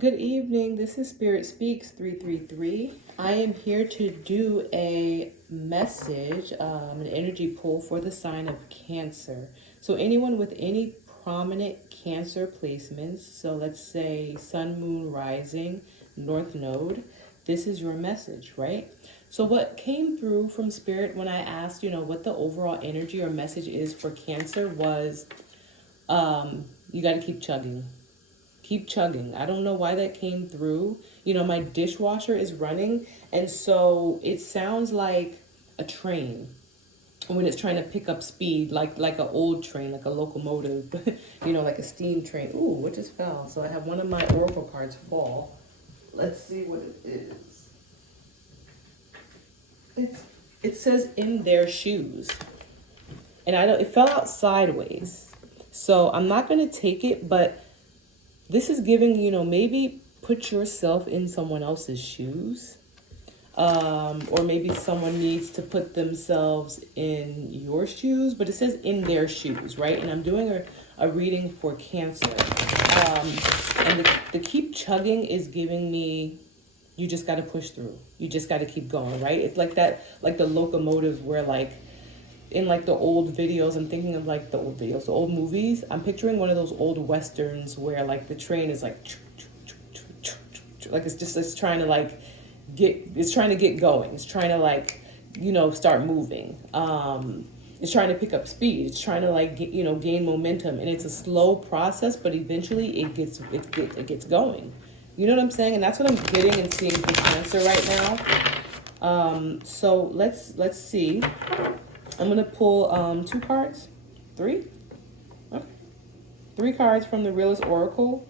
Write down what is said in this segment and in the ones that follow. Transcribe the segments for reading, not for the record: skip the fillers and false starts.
Good evening. This is Spirit Speaks 333. I am here to do a message, an energy pull for the sign of Cancer. So, anyone with any prominent Cancer placements, so let's say Sun, Moon, Rising, North Node, this is your message, right? So, what came through from Spirit when I asked, what the overall energy or message is for Cancer was you got to keep chugging. Keep chugging. I don't know why that came through. My dishwasher is running, and so it sounds like a train when it's trying to pick up speed, like an old train, like a locomotive, like a steam train. Ooh, what just fell? So I have one of my oracle cards fall. Let's see what it is. It says in their shoes, and it fell out sideways. So I'm not gonna take it, but this is giving, maybe put yourself in someone else's shoes. Or maybe someone needs to put themselves in your shoes, but it says in their shoes, right? And I'm doing a reading for Cancer. And the keep chugging is giving me, you just got to push through. You just got to keep going, right? It's like that, like the locomotive where in the old videos, I'm thinking of the old videos, the old movies. I'm picturing one of those old westerns where the train is it's trying to get going. It's trying to start moving. It's trying to pick up speed. It's trying to gain momentum, and it's a slow process, but eventually it gets going. You know what I'm saying? And that's what I'm getting and seeing for Cancer right now. So let's see. I'm going to pull 2 cards. 3? Okay. 3 cards from the Realist Oracle.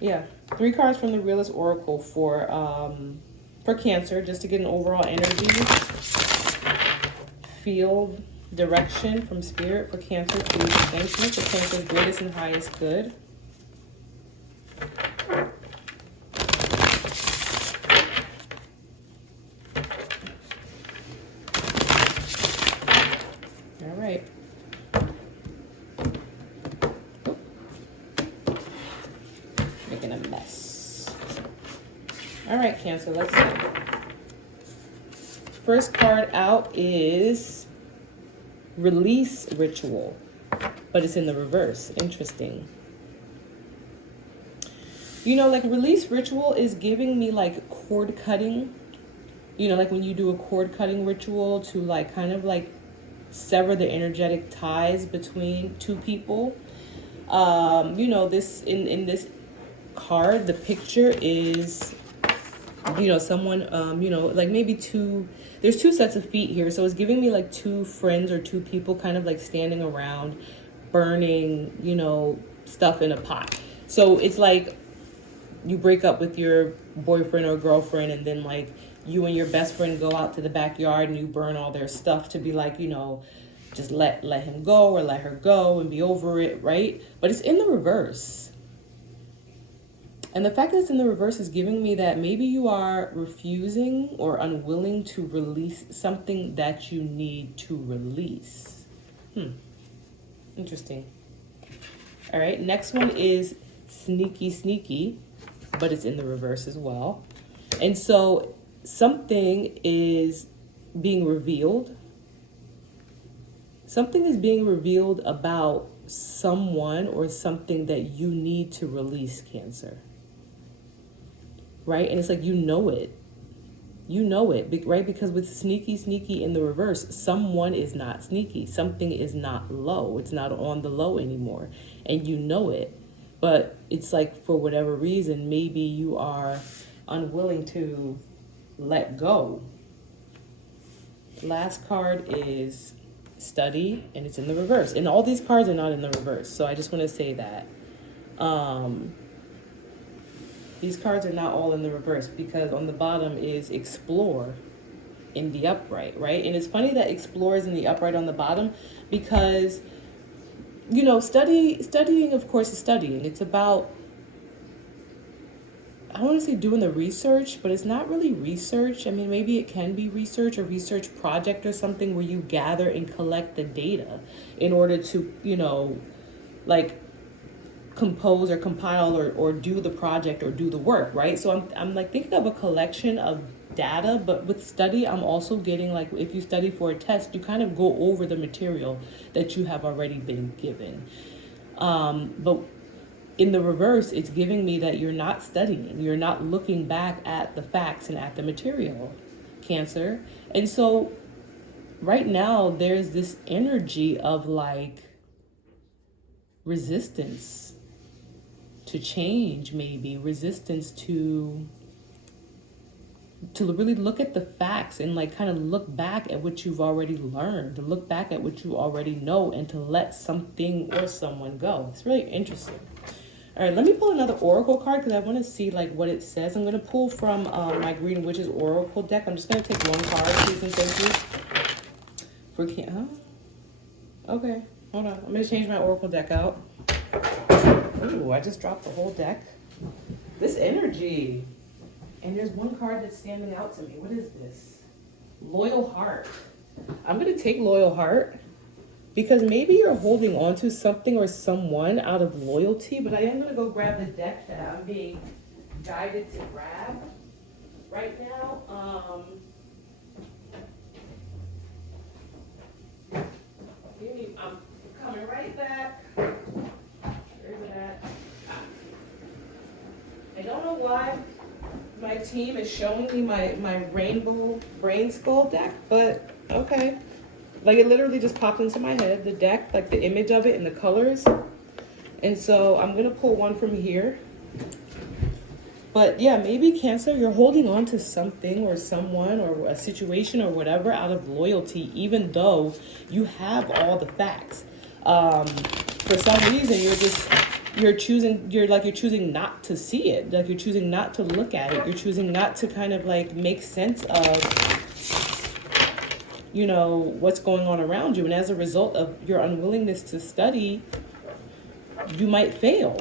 Yeah, 3 cards from the Realist Oracle for Cancer, just to get an overall energy. Feel direction from Spirit for Cancer, please. Thank you for Cancer's greatest and highest good. All right. Making a mess. All right, Cancer, let's see. First card out is Release Ritual, but it's in the reverse. Interesting. Release Ritual is giving me cord cutting. When you do a cord cutting ritual to sever the energetic ties between 2 people. This in this card, the picture is, someone, maybe 2, there's 2 sets of feet here. So it's giving me 2 friends or 2 people kind of standing around burning, stuff in a pot. So it's you break up with your boyfriend or girlfriend, and then you and your best friend go out to the backyard and you burn all their stuff to be just let him go or let her go and be over it, right? But it's in the reverse. And the fact that it's in the reverse is giving me that maybe you are refusing or unwilling to release something that you need to release. Interesting. All right, next one is Sneaky, but it's in the reverse as well. And so something is being revealed. Something is being revealed about someone or something that you need to release, Cancer. Right? And it's you know it. You know it, right? Because with sneaky in the reverse, someone is not sneaky. Something is not low. It's not on the low anymore. And you know it. But it's for whatever reason, maybe you are unwilling to let go. Last card is Study, and it's in the reverse. And all these cards are not in the reverse. So I just want to say that. These cards are not all in the reverse, because on the bottom is Explore in the upright, right? And it's funny that Explore is in the upright on the bottom, because studying, of course, is studying. It's about, I want to say doing the research, but it's not really research. I mean, maybe it can be research or research project or something where you gather and collect the data in order to, compose or compile or do the project or do the work, right? So I'm like thinking of a collection of data, but with study, I'm also getting like, if you study for a test, you kind of go over the material that you have already been given. But in the reverse, it's giving me that you're not studying, you're not looking back at the facts and at the material, Cancer. And so right now, there's this energy of like resistance to change, maybe resistance to really look at the facts and like kind of look back at what you've already learned, to look back at what you already know, and to let something or someone go. It's really interesting. All right, let me pull another oracle card because I want to see like what it says. I'm going to pull from my Green Witches oracle deck. I'm just going to take one card, please and thank you. For okay, hold on. I'm going to change my oracle deck out. Ooh, I just dropped the whole deck. This energy. And there's one card that's standing out to me. What is this? Loyal Heart. I'm going to take Loyal Heart because maybe you're holding on to something or someone out of loyalty, but I am going to go grab the deck that I'm being guided to grab right now. I'm coming right back. Where's it at? I don't know why my team is showing me my rainbow brain skull deck, but okay. Like it literally just popped into my head, the deck, like the image of it and the colors. And so I'm gonna pull one from here. But yeah, maybe Cancer, you're holding on to something or someone or a situation or whatever out of loyalty, even though you have all the facts. For some reason, you're choosing not to see it. Like you're choosing not to look at it. You're choosing not to kind of like make sense of, you know, what's going on around you. And as a result of your unwillingness to study, you might fail.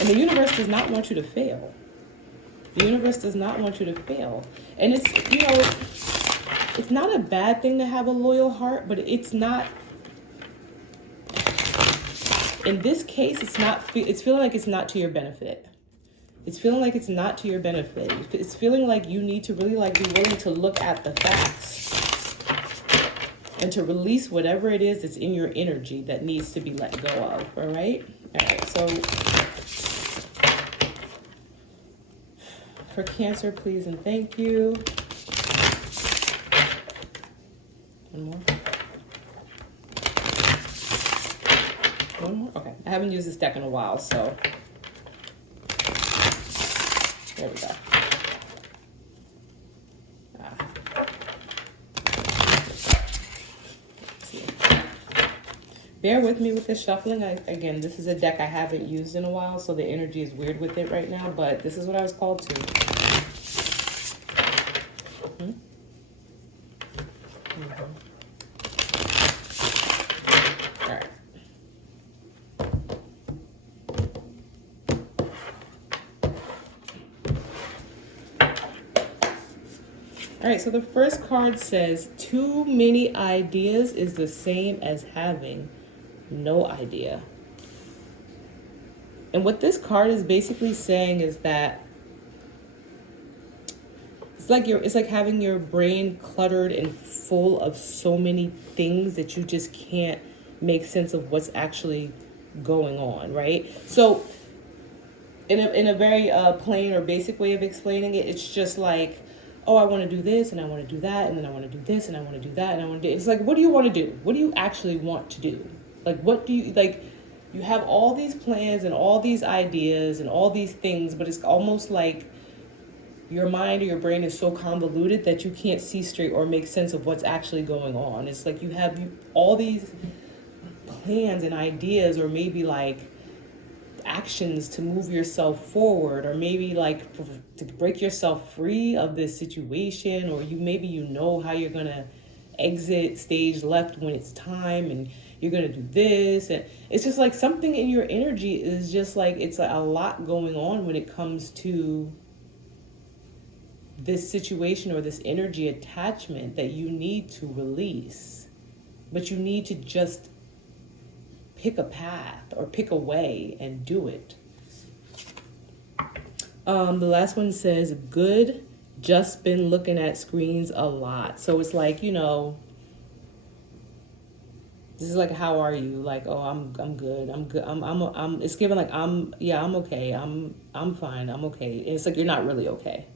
And the universe does not want you to fail. The universe does not want you to fail. And it's, you know, it's not a bad thing to have a loyal heart, but it's not, in this case, it's feeling like it's not to your benefit. It's feeling like it's not to your benefit. It's feeling like you need to really like be willing to look at the facts and to release whatever it is that's in your energy that needs to be let go of, all right? All right, so for Cancer, please and thank you. One more. One more? Okay. I haven't used this deck in a while, so there we go. Let's see. Bear with me with this shuffling. Again, this is a deck I haven't used in a while, so the energy is weird with it right now, but this is what I was called to. All right, so the first card says, too many ideas is the same as having no idea. And what this card is basically saying is that it's like having your brain cluttered and full of so many things that you just can't make sense of what's actually going on, right? So in a very plain or basic way of explaining it, it's just like, oh, I want to do this and I want to do that and then I want to do this and I want to do that and I want to do. It's like, what do you want to do? What do you actually want to do? Like, what do you like? You have all these plans and all these ideas and all these things, but it's almost like your mind or your brain is so convoluted that you can't see straight or make sense of what's actually going on. It's like you have all these plans and ideas, or maybe like actions to move yourself forward, or maybe like to break yourself free of this situation, or maybe you know how you're gonna exit stage left when it's time and you're gonna do this, and it's just like something in your energy is just like it's a lot going on when it comes to this situation or this energy attachment that you need to release, but you need to just pick a path or pick a way and do it. The last one says, good, just been looking at screens a lot. So it's like, this is like, how are you? Like, oh, I'm good. I'm good. I'm it's given like, I'm okay. I'm fine. I'm okay. And it's like, you're not really okay.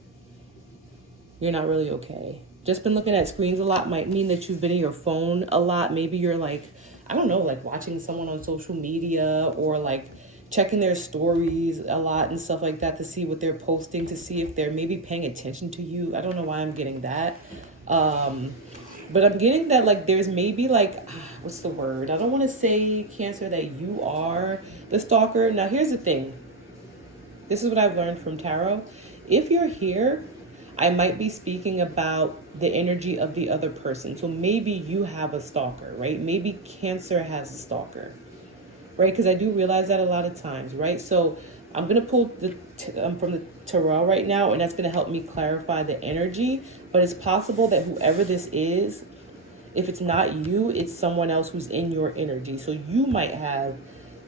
You're not really okay. Just been looking at screens a lot might mean that you've been in your phone a lot. Maybe you're like, I don't know, like watching someone on social media or like checking their stories a lot and stuff like that to see what they're posting, to see if they're maybe paying attention to you. I don't know why I'm getting that. But I'm getting that like there's maybe like, what's the word? I don't want to say, Cancer, that you are the stalker. Now, here's the thing. This is what I've learned from tarot. If you're here, I might be speaking about the energy of the other person. So maybe you have a stalker, right? Maybe Cancer has a stalker, right? Because I do realize that a lot of times, right? So I'm going to pull from the tarot right now, and that's going to help me clarify the energy. But it's possible that whoever this is, if it's not you, it's someone else who's in your energy. So you might have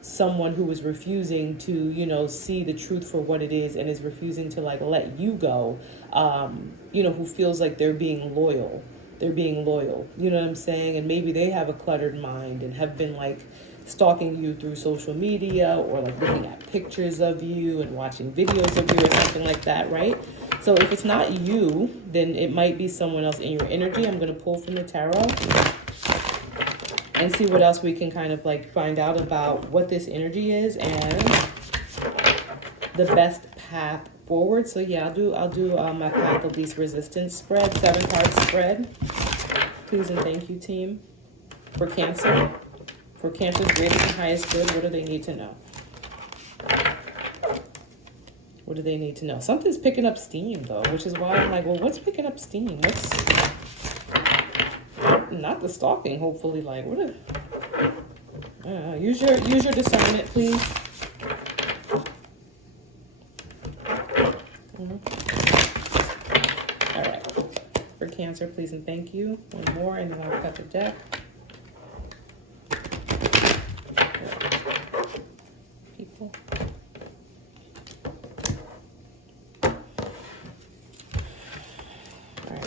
someone who is refusing to, see the truth for what it is and is refusing to like let you go, who feels like they're being loyal. They're being loyal. You know what I'm saying? And maybe they have a cluttered mind and have been like stalking you through social media or like looking at pictures of you and watching videos of you or something like that, right? So if it's not you, then it might be someone else in your energy. I'm going to pull from the tarot and see what else we can kind of like find out about what this energy is and the best path forward. So yeah, I'll do my path of least resistance spread, 7-card spread. Please and thank you, team. For Cancer. For Cancer's greatest and highest good, what do they need to know? What do they need to know? Something's picking up steam, though, which is why I'm like, well, what's picking up steam? What's not the stalking? Hopefully, like, what? Use your discernment, please. All right. For Cancer, please and thank you. One more, and then I'll cut the deck. People.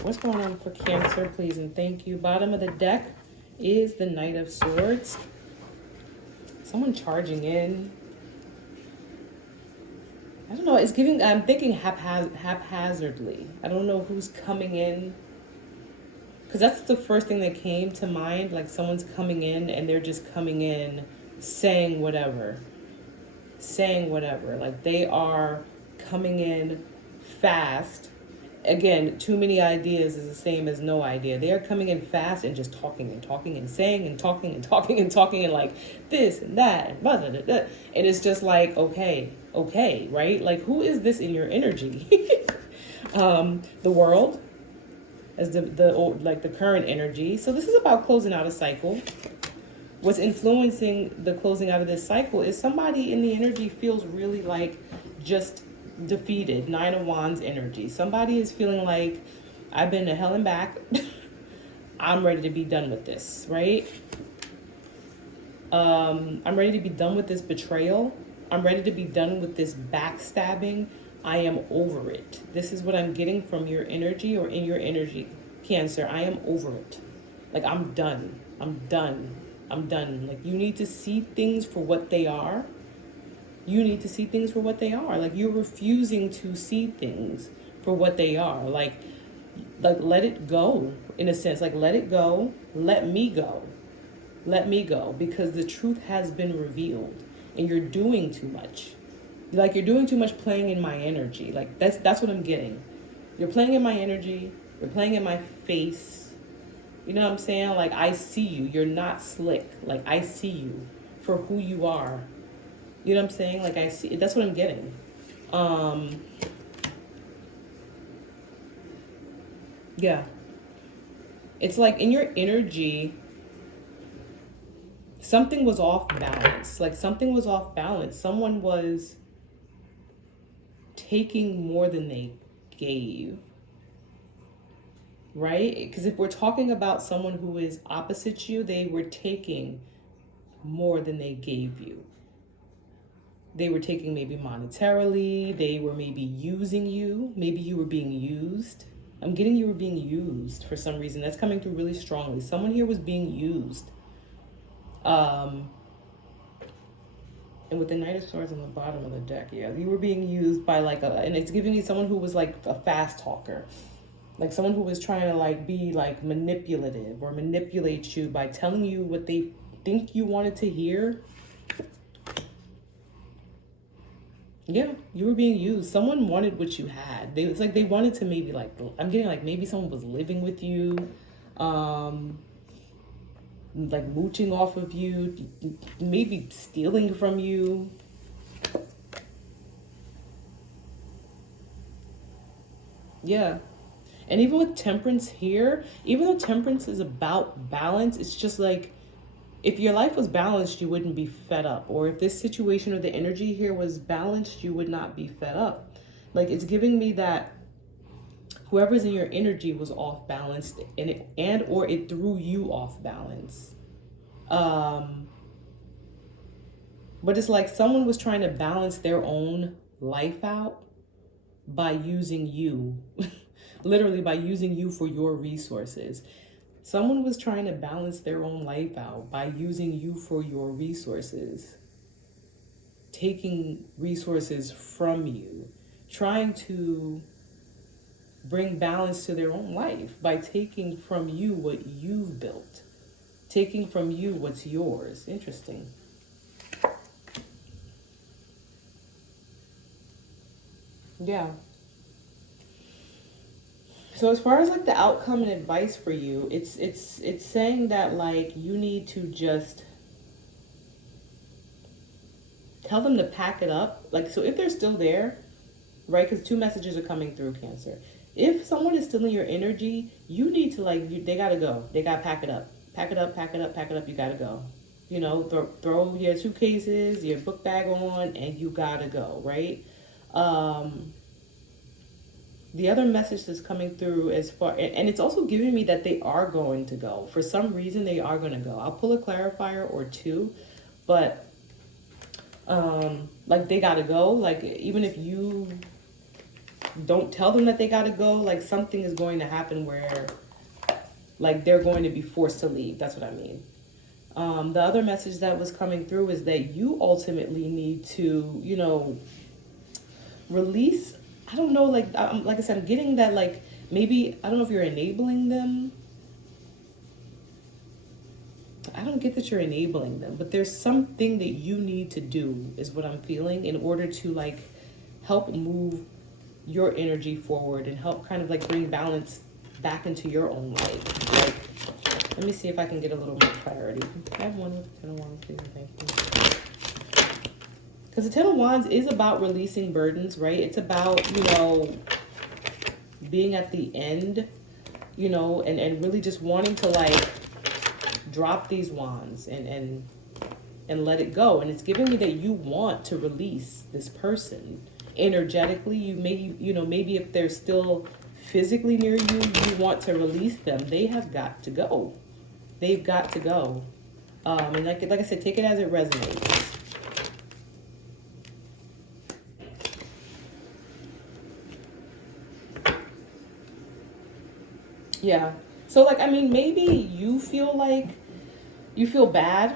What's going on for Cancer, please and thank you? Bottom of the deck is the Knight of Swords. Someone charging in. I don't know. It's giving. I'm thinking haphazardly. I don't know who's coming in. Because that's the first thing that came to mind. Like someone's coming in and they're just coming in saying whatever. Saying whatever. Like they are coming in fast. Again, too many ideas is the same as no idea. They are coming in fast and just talking and talking and saying and talking and talking and talking and like this and that and blah, blah, blah, blah. And it's just like, okay, right? Like, who is this in your energy? The world as the current energy. So this is about closing out a cycle. What's influencing the closing out of this cycle is somebody in the energy feels really like just defeated. 9 of Wands energy. Somebody is feeling like, I've been to hell and back. I'm ready to be done with this, right? I'm ready to be done with this betrayal. I'm ready to be done with this backstabbing. I am over it. This is what I'm getting from your energy or in your energy, Cancer. I am over it. Like, I'm done. Like, you need to see things for what they are. You need to see things for what they are. Like, you're refusing to see things for what they are. Like let it go, in a sense. Like, let it go. Let me go. Let me go. Because the truth has been revealed. And you're doing too much. Like, you're doing too much playing in my energy. Like, that's what I'm getting. You're playing in my energy. You're playing in my face. You know what I'm saying? Like, I see you. You're not slick. Like, I see you for who you are. You know what I'm saying? Like, I see, that's what I'm getting. Yeah. It's like in your energy, something was off balance. Like, something was off balance. Someone was taking more than they gave. Right? Because if we're talking about someone who is opposite you, they were taking more than they gave you. They were taking maybe monetarily, they were maybe using you, maybe you were being used. I'm getting you were being used for some reason. That's coming through really strongly. Someone here was being used. And with the Knight of Swords on the bottom of the deck, yeah, you were being used by like and it's giving me someone who was like a fast talker. Like someone who was trying to like be like manipulative or manipulate you by telling you what they think you wanted to hear. Yeah, you were being used. Someone wanted what you had. It's like they wanted to maybe like, I'm getting like maybe someone was living with you, like mooching off of you, maybe stealing from you. Yeah. And even with temperance here, even though temperance is about balance, it's just like, if your life was balanced, you wouldn't be fed up. Or if this situation or the energy here was balanced, you would not be fed up. Like it's giving me that whoever's in your energy was off balance and or it threw you off balance. But it's like someone was trying to balance their own life out by using you. Literally by using you for your resources. Someone was trying to balance their own life out by using you for your resources, taking resources from you, trying to bring balance to their own life by taking from you what you've built, taking from you what's yours. Interesting. Yeah. So as far as like the outcome and advice for you, it's saying that like you need to just tell them to pack it up. Like, so if they're still there, right? Because two messages are coming through, Cancer. If someone is still in your energy, you need to like, they gotta go. They gotta pack it up. Pack it up, pack it up, pack it up. You gotta go. You know, throw your suitcases, your book bag on, and you gotta go, right? The other message that's coming through as far, and it's also giving me that they are going to go. For some reason, they are going to go. I'll pull a clarifier or two, but like they got to go. Like even if you don't tell them that they got to go, like something is going to happen where like they're going to be forced to leave. That's what I mean. The other message that was coming through is that you ultimately need to, you know, release. I don't know, like I said, I'm getting that, like, maybe, I don't know if you're enabling them. I don't get that you're enabling them, but there's something that you need to do, is what I'm feeling, in order to, like, help move your energy forward and help kind of, like, bring balance back into your own life. Like, let me see if I can get a little more clarity. I have one with the Ten of Wands, please, thank you. Because the Ten of Wands is about releasing burdens, right? It's about, you know, being at the end, you know, and really just wanting to, like, drop these wands and let it go. And it's giving me that you want to release this person energetically. You may, you know, maybe if they're still physically near you, you want to release them. They have got to go. They've got to go. And like I said, take it as it resonates. Yeah. So, like, I mean, maybe you feel like you feel bad.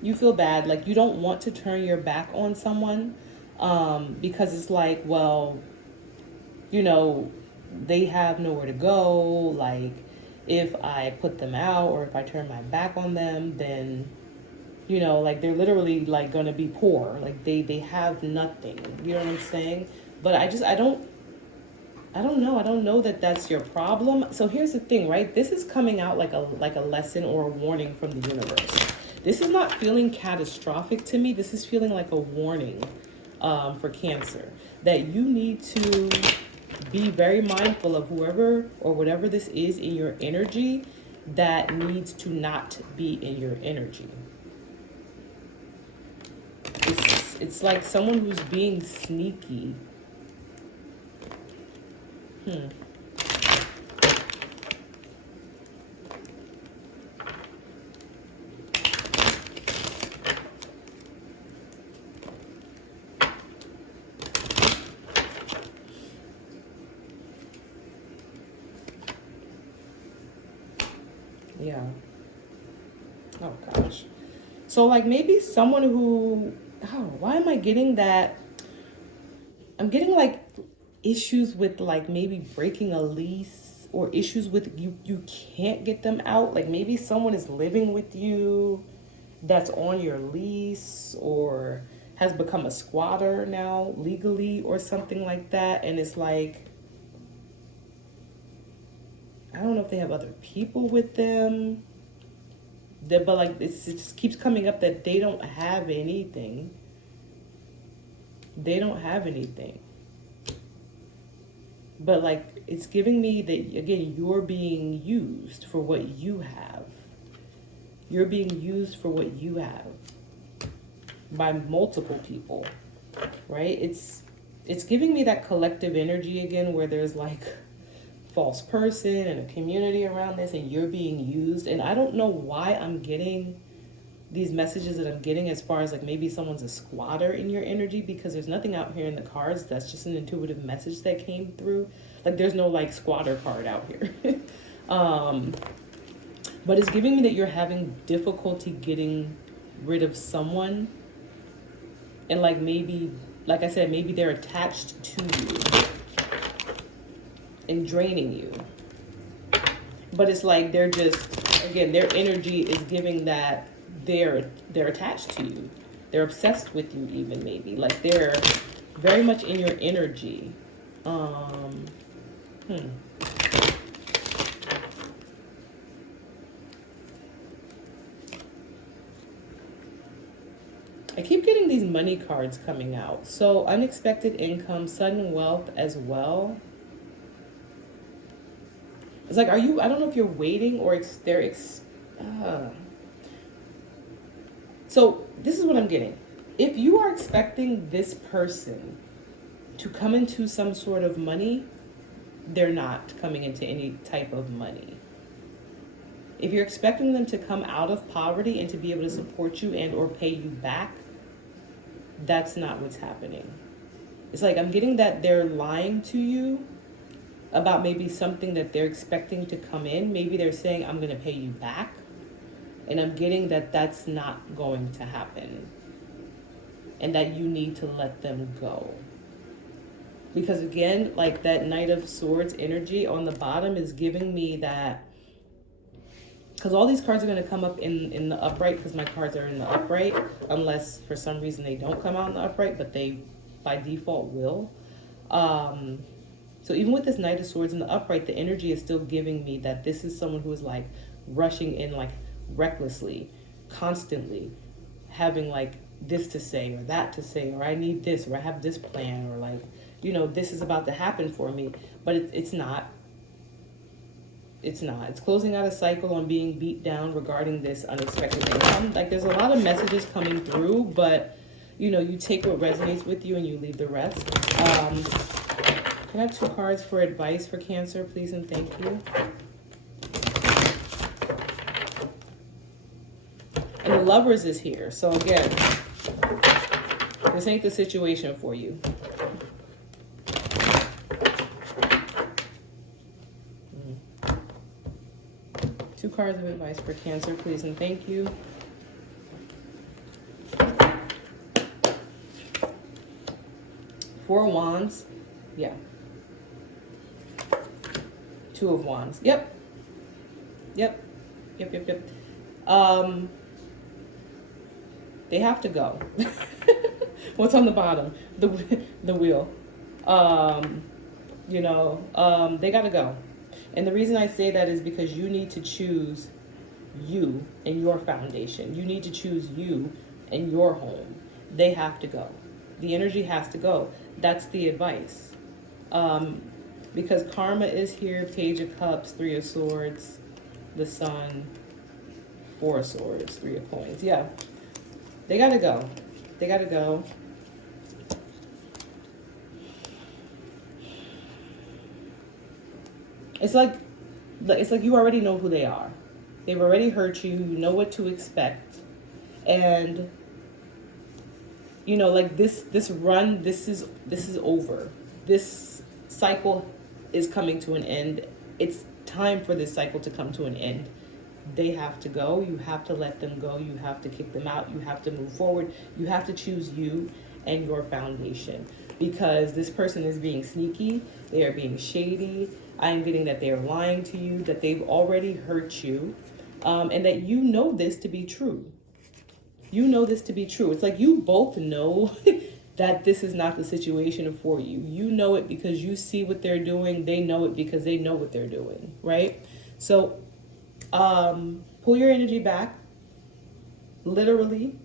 You feel bad. Like, you don't want to turn your back on someone because it's like, well, you know, they have nowhere to go. Like, if I put them out or if I turn my back on them, then, you know, like, they're literally, like, going to be poor. Like, they have nothing. You know what I'm saying? But I don't know. I don't know that that's your problem. So here's the thing, right? This is coming out like a lesson or a warning from the universe. This is not feeling catastrophic to me. This is feeling like a warning for Cancer, that you need to be very mindful of whoever or whatever this is in your energy that needs to not be in your energy. It's like someone who's being sneaky. Yeah. Oh gosh. So like maybe someone who, oh, why am I getting that? I'm getting like issues with like maybe breaking a lease or issues with you can't get them out. Like maybe someone is living with you that's on your lease or has become a squatter now legally or something like that, and it's like I don't know if they have other people with them. But like it just keeps coming up that they don't have anything. They don't have anything. But like it's giving me that again you're being used for what you have. You're being used for what you have by multiple people, right? It's giving me that collective energy again where there's like false person and a community around this and you're being used, and I don't know why I'm getting these messages that I'm getting as far as like maybe someone's a squatter in your energy, because there's nothing out here in the cards. That's just an intuitive message that came through. Like there's no like squatter card out here. But it's giving me that you're having difficulty getting rid of someone, and like maybe like I said, maybe they're attached to you and draining you. But it's like they're just again their energy is giving that they're attached to you. They're obsessed with you even maybe. Like they're very much in your energy. I keep getting these money cards coming out. So unexpected income, sudden wealth as well. It's like, are you, I don't know if you're waiting or so this is what I'm getting. If you are expecting this person to come into some sort of money, they're not coming into any type of money. If you're expecting them to come out of poverty and to be able to support you and or pay you back, that's not what's happening. It's like I'm getting that they're lying to you about maybe something that they're expecting to come in. Maybe they're saying, I'm going to pay you back. And I'm getting that that's not going to happen. And that you need to let them go. Because again, like that Knight of Swords energy on the bottom is giving me that. Because all these cards are going to come up in the upright, because my cards are in the upright. Unless for some reason they don't come out in the upright, but they by default will. So even with this Knight of Swords in the upright, the energy is still giving me that this is someone who is like rushing in like recklessly, constantly, having like this to say or that to say, or I need this, or I have this plan, or like, you know, this is about to happen for me. But it's not. It's not. It's closing out a cycle on being beat down regarding this unexpected income. Like there's a lot of messages coming through, but you know, you take what resonates with you and you leave the rest. Can I have 2 cards for advice for Cancer, please and thank you? And the Lovers is here. So again, this ain't the situation for you. Two cards of advice for Cancer, please and thank you. Four of Wands. Yeah. 2 of Wands. Yep. They have to go. What's on the bottom? The wheel. They gotta go. And the reason I say that is because you need to choose you and your foundation. You need to choose you and your home. They have to go. The energy has to go. That's the advice. Because karma is here, Page of Cups, 3 of Swords, the Sun, 4 of Swords, 3 of Coins. Yeah. They gotta go. They gotta go. It's like you already know who they are. They've already hurt you. You know what to expect. And you know, like this run, this is over. This cycle is coming to an end. It's time for this cycle to come to an end. they have to go. You have to let them go. You have to kick them out. You have to move forward. You have to choose you and your foundation, because this person is being sneaky. They are being shady. I am getting that they are lying to you, that they've already hurt you, and that you know this to be true. You know this to be true. It's like you both know that this is not the situation for you. You know it because you see what they're doing. They know it because they know what they're doing, right? So pull your energy back, literally,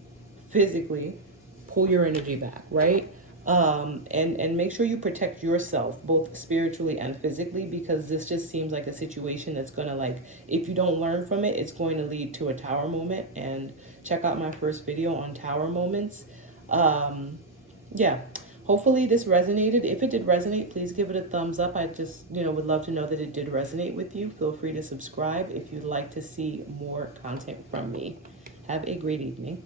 physically, pull your energy back, right? And make sure you protect yourself both spiritually and physically, because this just seems like a situation that's gonna, like, if you don't learn from it, it's going to lead to a tower moment. And check out my first video on tower moments. Yeah, hopefully this resonated. If it did resonate, please give it a thumbs up. I just, would love to know that it did resonate with you. Feel free to subscribe if you'd like to see more content from me. Have a great evening.